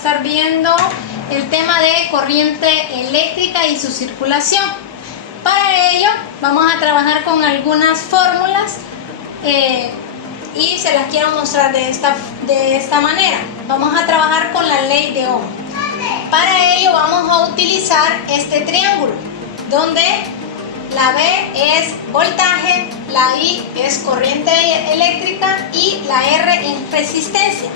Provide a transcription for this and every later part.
estar viendo el tema de corriente eléctrica y su circulación. Para ello vamos a trabajar con algunas fórmulas y se las quiero mostrar de esta manera. Vamos a trabajar con la ley de Ohm. Para ello vamos a utilizar este triángulo, donde la B es voltaje, la I es corriente eléctrica y la R es resistencia.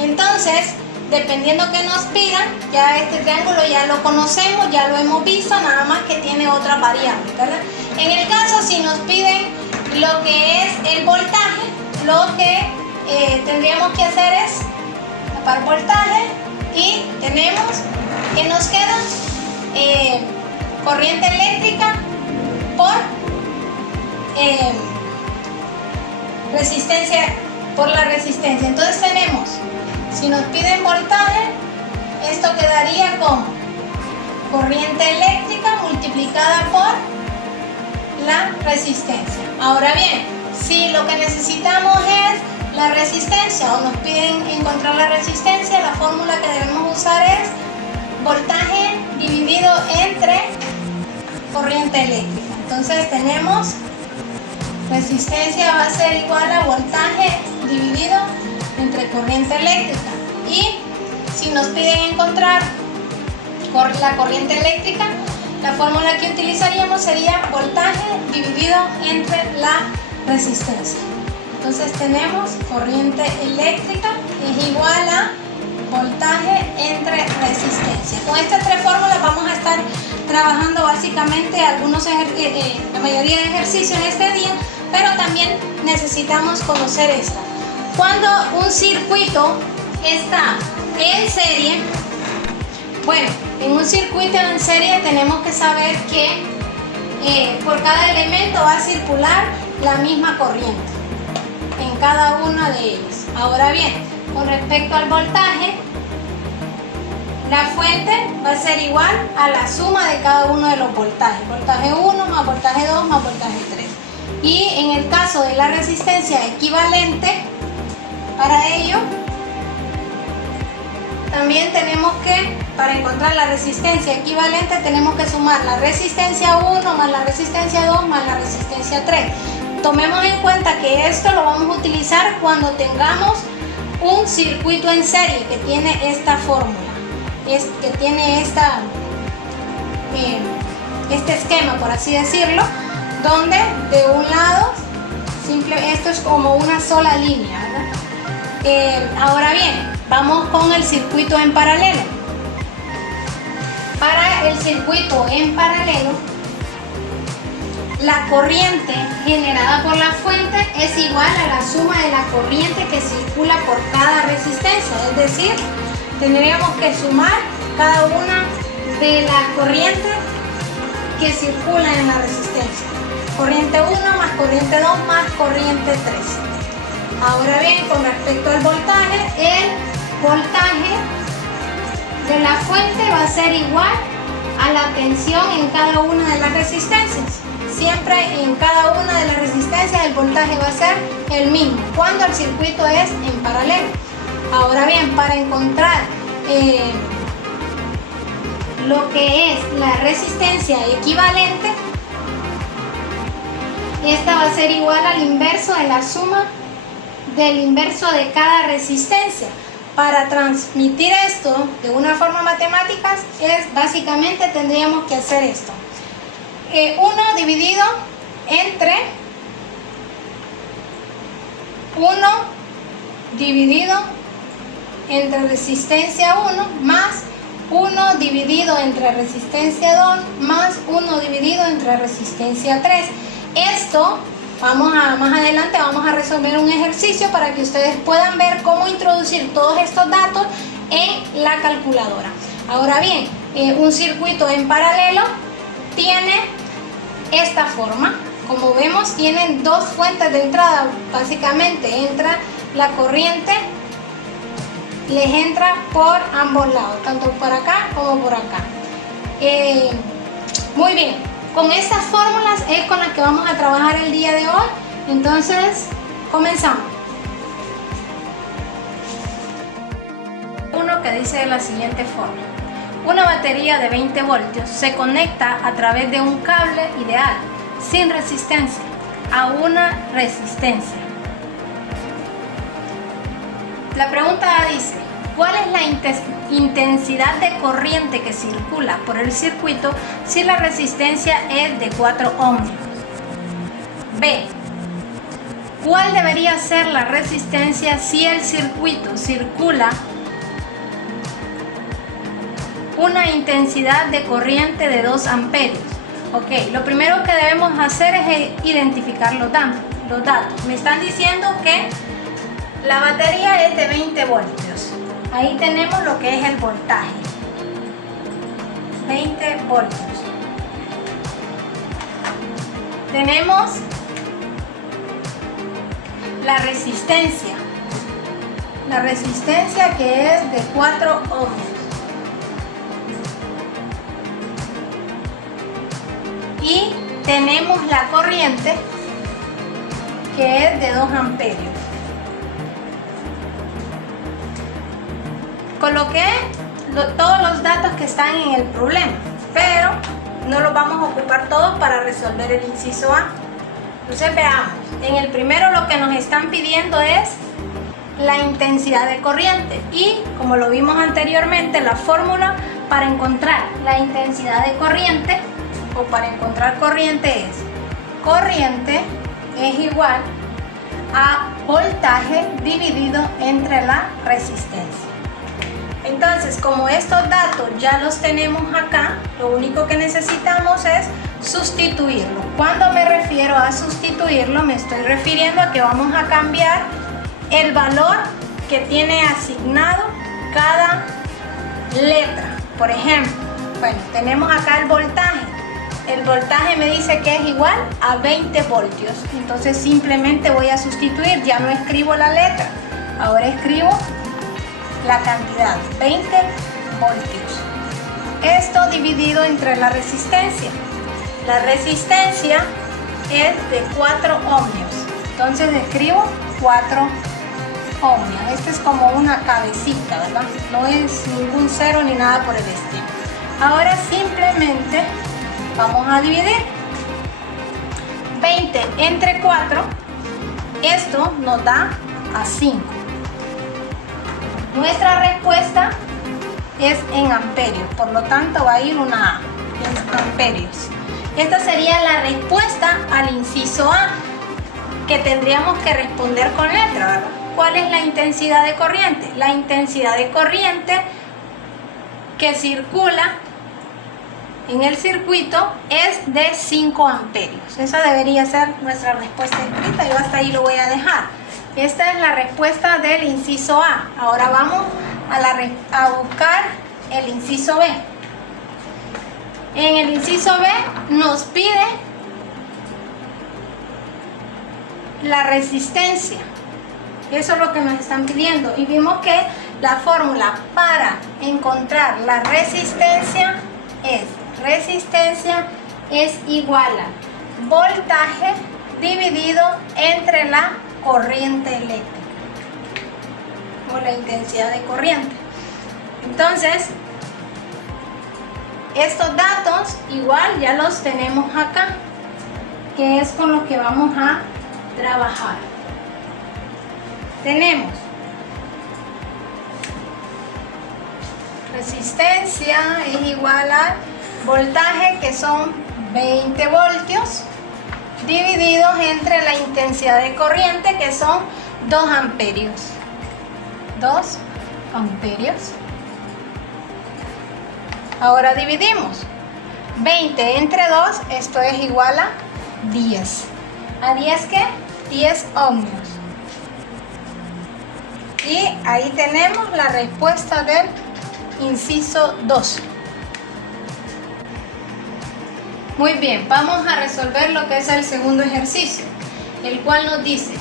Entonces, dependiendo que nos pidan, ya este triángulo ya lo conocemos, ya lo hemos visto, nada más que tiene otra variable, ¿verdad? En el caso, si nos piden lo que es el voltaje, lo que tendríamos que hacer es tapar voltaje y tenemos que nos queda corriente eléctrica por resistencia, por la resistencia. Entonces tenemos, si nos piden voltaje, esto quedaría como corriente eléctrica multiplicada por la resistencia. Ahora bien, si lo que necesitamos es la resistencia o nos piden encontrar la resistencia, la fórmula que debemos usar es voltaje dividido entre corriente eléctrica. Entonces tenemos resistencia va a ser igual a voltaje dividido entre corriente eléctrica. Y si nos piden encontrar la corriente eléctrica, la fórmula que utilizaríamos sería voltaje dividido entre la resistencia. Entonces tenemos corriente eléctrica es igual a voltaje entre resistencia. Con estas tres fórmulas vamos a estar trabajando básicamente la mayoría de ejercicios en este día, pero también necesitamos conocer esta. Cuando un circuito está en serie, bueno, en un circuito en serie tenemos que saber que por cada elemento va a circular la misma corriente en cada una de ellas. Ahora bien, con respecto al voltaje, la fuente va a ser igual a la suma de cada uno de los voltajes. Voltaje 1 más voltaje 2 más voltaje 3. Y en el caso de la resistencia equivalente, para ello, también tenemos que, para encontrar la resistencia equivalente, tenemos que sumar la resistencia 1 más la resistencia 2 más la resistencia 3. Tomemos en cuenta que esto lo vamos a utilizar cuando tengamos un circuito en serie que tiene esta fórmula, que tiene este esquema, por así decirlo, donde de un lado, esto es como una sola línea, ¿verdad? Ahora bien, vamos con el circuito en paralelo. Para el circuito en paralelo, la corriente generada por la fuente es igual a la suma de la corriente que circula por cada resistencia, es decir, tendríamos que sumar cada una de las corrientes que circulan en la resistencia. Corriente 1 más corriente 2 más corriente 3. Ahora bien, con respecto al voltaje, el voltaje de la fuente va a ser igual a la tensión en cada una de las resistencias. Siempre en cada una de las resistencias el voltaje va a ser el mismo cuando el circuito es en paralelo. Ahora bien, para encontrar lo que es la resistencia equivalente, esta va a ser igual al inverso de la suma del inverso de cada resistencia. Para transmitir esto de una forma matemática, básicamente tendríamos que hacer esto. 1 dividido entre 1 dividido entre resistencia 1 más 1 dividido entre resistencia 2 más 1 dividido entre resistencia 3. Esto más adelante vamos a resolver un ejercicio para que ustedes puedan ver cómo introducir todos estos datos en la calculadora. Ahora bien, un circuito en paralelo tiene esta forma. Como vemos, tienen dos fuentes de entrada. Básicamente entra la corriente, les entra por ambos lados, tanto por acá como por acá. Muy bien. Con estas fórmulas es con las que vamos a trabajar el día de hoy. Entonces, comenzamos. 1 que dice de la siguiente forma: una batería de 20 voltios se conecta a través de un cable ideal, sin resistencia, a una resistencia. La pregunta A dice: ¿cuál es la intensidad de corriente que circula por el circuito si la resistencia es de 4 ohmios? B. ¿Cuál debería ser la resistencia si el circuito circula una intensidad de corriente de 2 amperios? Ok, lo primero que debemos hacer es identificar los datos. Me están diciendo que la batería es de 20 voltios. Ahí tenemos lo que es el voltaje. 20 voltios. Tenemos la resistencia. La resistencia que es de 4 ohmios. Y tenemos la corriente que es de 2 amperios. Coloqué todos los datos que están en el problema, pero no los vamos a ocupar todos para resolver el inciso A. Entonces veamos, en el primero lo que nos están pidiendo es la intensidad de corriente y, como lo vimos anteriormente, la fórmula para encontrar la intensidad de corriente o para encontrar corriente es igual a voltaje dividido entre la resistencia. Entonces, como estos datos ya los tenemos acá, lo único que necesitamos es sustituirlo. Cuando me refiero a sustituirlo, me estoy refiriendo a que vamos a cambiar el valor que tiene asignado cada letra. Por ejemplo, bueno, tenemos acá el voltaje. El voltaje me dice que es igual a 20 voltios. Entonces simplemente voy a sustituir, ya no escribo la letra, ahora escribo la cantidad, 20 voltios. Esto dividido entre la resistencia. La resistencia es de 4 ohmios. Entonces escribo 4 ohmios. Este es como una cabecita, ¿verdad? No es ningún cero ni nada por el estilo. Ahora simplemente vamos a dividir 20 entre 4. Esto nos da a 5. Nuestra respuesta es en amperios, por lo tanto va a ir una A, en amperios. Esta sería la respuesta al inciso A, que tendríamos que responder con letra, ¿verdad? ¿Cuál es la intensidad de corriente? La intensidad de corriente que circula en el circuito es de 5 amperios. Esa debería ser nuestra respuesta escrita. Yo hasta ahí lo voy a dejar. Esta es la respuesta del inciso A. Ahora vamos a buscar el inciso B. En el inciso B nos pide la resistencia. Eso es lo que nos están pidiendo. Y vimos que la fórmula para encontrar la resistencia es igual a voltaje dividido entre la corriente eléctrica o la intensidad de corriente. Entonces, estos datos igual ya los tenemos acá, que es con lo que vamos a trabajar. Tenemos resistencia es igual a voltaje, que son 20 voltios, divididos entre la intensidad de corriente, que son 2 amperios. 2 amperios. Ahora dividimos 20 entre 2, esto es igual a 10. ¿A 10 qué? 10 ohmios. Y ahí tenemos la respuesta del inciso 2. Muy bien, vamos a resolver lo que es el segundo ejercicio, el cual nos dice: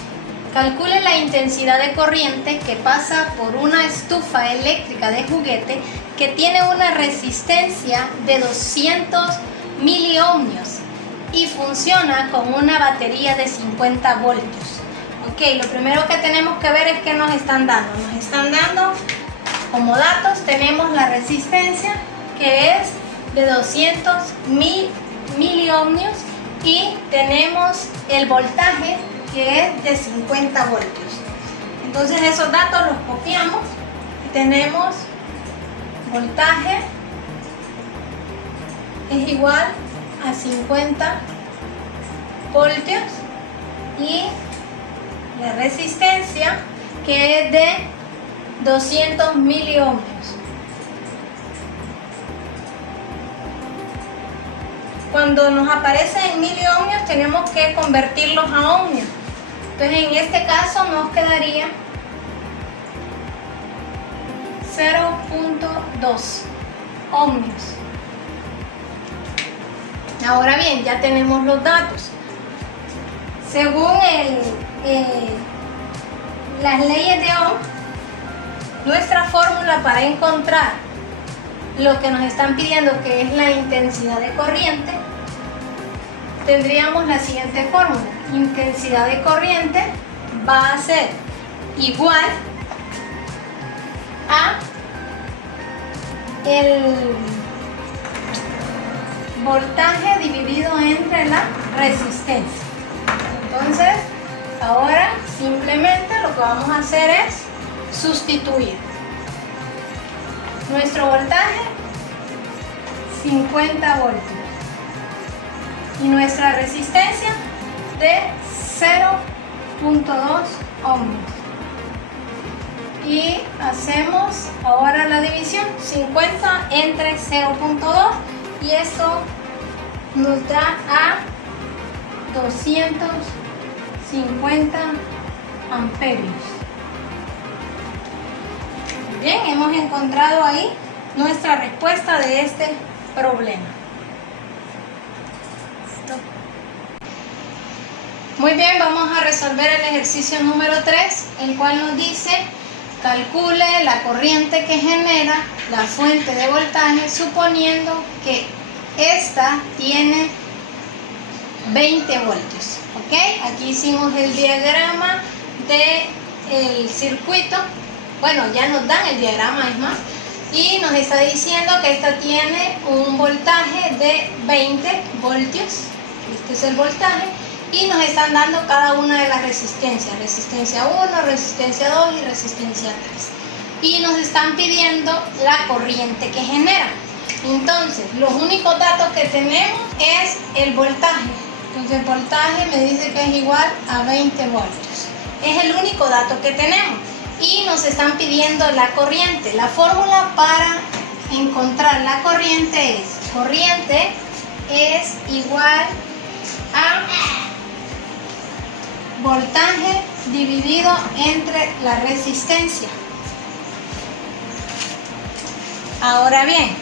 calcule la intensidad de corriente que pasa por una estufa eléctrica de juguete que tiene una resistencia de 200 miliohmios y funciona con una batería de 50 voltios. Ok, lo primero que tenemos que ver es qué nos están dando. Nos están dando como datos tenemos la resistencia, que es de 200 miliohmios, y tenemos el voltaje, que es de 50 voltios. Entonces esos datos los copiamos y tenemos voltaje es igual a 50 voltios y la resistencia, que es de 200 miliohmios. Cuando nos aparece en miliohmios tenemos que convertirlos a ohmios. Entonces en este caso nos quedaría 0.2 ohmios. Ahora bien, ya tenemos los datos. Según las leyes de Ohm, nuestra fórmula para encontrar lo que nos están pidiendo, que es la intensidad de corriente, tendríamos la siguiente fórmula. Intensidad de corriente va a ser igual a el voltaje dividido entre la resistencia. Entonces, ahora simplemente lo que vamos a hacer es sustituir nuestro voltaje, 50 voltios, y nuestra resistencia de 0.2 ohmios. Y hacemos ahora la división, 50 entre 0.2, y esto nos da a 250 amperios. Bien, hemos encontrado ahí nuestra respuesta de este problema. Muy bien, vamos a resolver el ejercicio número 3, el cual nos dice: calcule la corriente que genera la fuente de voltaje suponiendo que esta tiene 20 voltios. ¿Ok? Aquí hicimos el diagrama del circuito. Bueno, ya nos dan el diagrama, es más, y nos está diciendo que esta tiene un voltaje de 20 voltios. Este es el voltaje. Y nos están dando cada una de las resistencias: resistencia 1, resistencia 2 y resistencia 3. Y nos están pidiendo la corriente que genera. Entonces, los únicos datos que tenemos es el voltaje. Entonces, el voltaje me dice que es igual a 20 voltios. Es el único dato que tenemos. Y nos están pidiendo la corriente. La fórmula para encontrar la corriente es igual a voltaje dividido entre la resistencia. Ahora bien,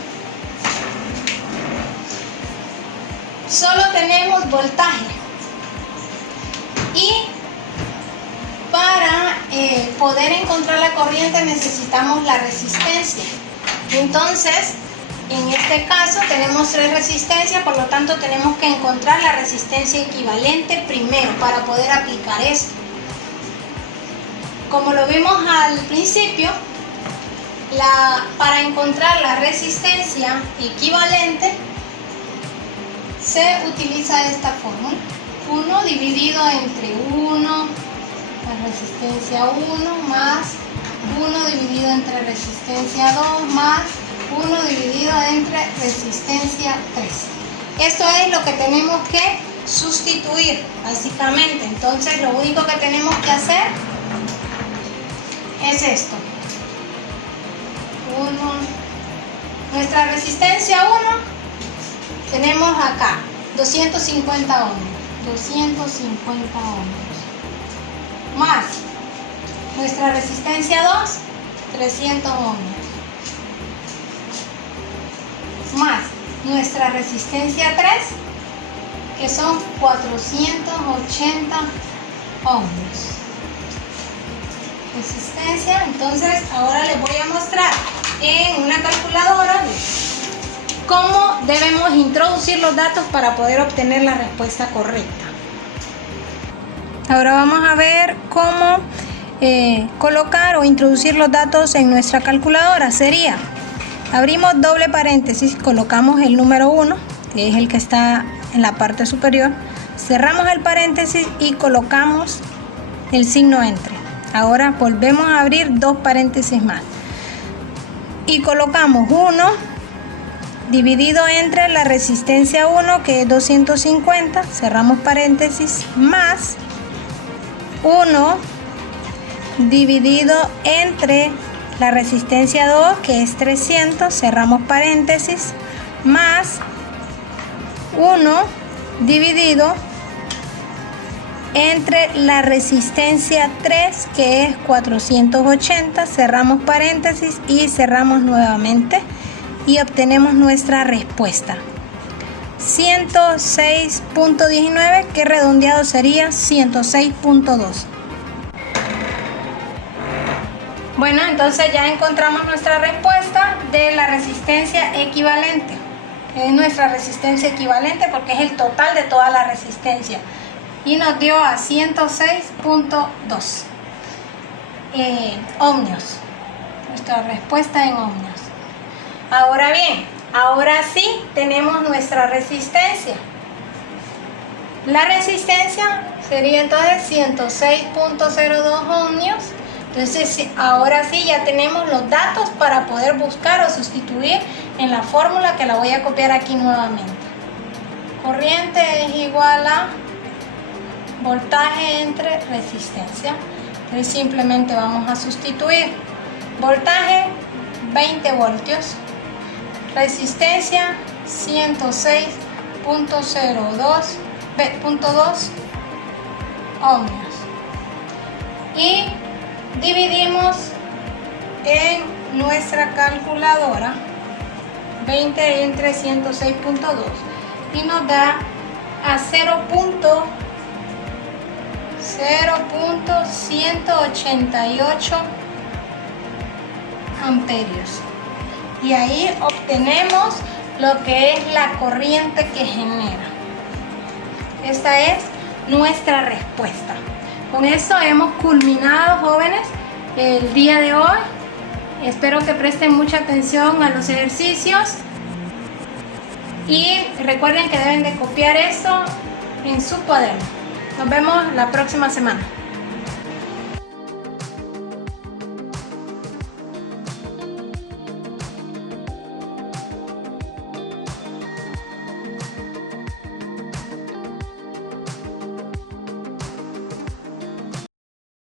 solo tenemos voltaje, y para poder encontrar la corriente necesitamos la resistencia. Entonces, en este caso tenemos 3 resistencias, por lo tanto tenemos que encontrar la resistencia equivalente primero para poder aplicar esto. Como lo vimos al principio, para encontrar la resistencia equivalente se utiliza esta fórmula: 1 dividido entre 1, la resistencia 1, más 1 dividido entre resistencia 2, más 1 dividido entre resistencia 3. Esto es lo que tenemos que sustituir, básicamente. Entonces, lo único que tenemos que hacer es esto. Nuestra resistencia 1 tenemos acá 250 ohmios. 250 ohmios. Más nuestra resistencia 2, 300 ohmios. Más nuestra resistencia 3, que son 480 ohmios. Resistencia. Entonces, ahora les voy a mostrar en una calculadora cómo debemos introducir los datos para poder obtener la respuesta correcta. Ahora vamos a ver cómo colocar o introducir los datos en nuestra calculadora sería: abrimos doble paréntesis, colocamos el número 1, que es el que está en la parte superior, cerramos el paréntesis y colocamos el signo entre. Ahora volvemos a abrir dos paréntesis más y colocamos 1 dividido entre la resistencia 1, que es 250, cerramos paréntesis, más 1 dividido entre la resistencia 2, que es 300, cerramos paréntesis, más 1 dividido entre la resistencia 3, que es 480, cerramos paréntesis y cerramos nuevamente y obtenemos nuestra respuesta: 106.19, que redondeado sería 106.2. Bueno, entonces ya encontramos nuestra respuesta de la resistencia equivalente. Es nuestra resistencia equivalente porque es el total de toda la resistencia. Y nos dio a 106.2 ohmios. Nuestra respuesta en ohmios. Ahora bien, ahora sí tenemos nuestra resistencia. La resistencia sería entonces 106.02 ohmios. Entonces ahora sí ya tenemos los datos para poder buscar o sustituir en la fórmula, que la voy a copiar aquí nuevamente. Corriente es igual a voltaje entre resistencia. Entonces simplemente vamos a sustituir. Voltaje 20 voltios, resistencia 106.02 ohmios, y dividimos en nuestra calculadora 20 entre 106.2 y nos da a 0.188 amperios, y ahí obtenemos lo que es la corriente que genera. Esta es nuestra respuesta. Con esto hemos culminado, jóvenes, el día de hoy. Espero que presten mucha atención a los ejercicios y recuerden que deben de copiar esto en su cuaderno. Nos vemos la próxima semana.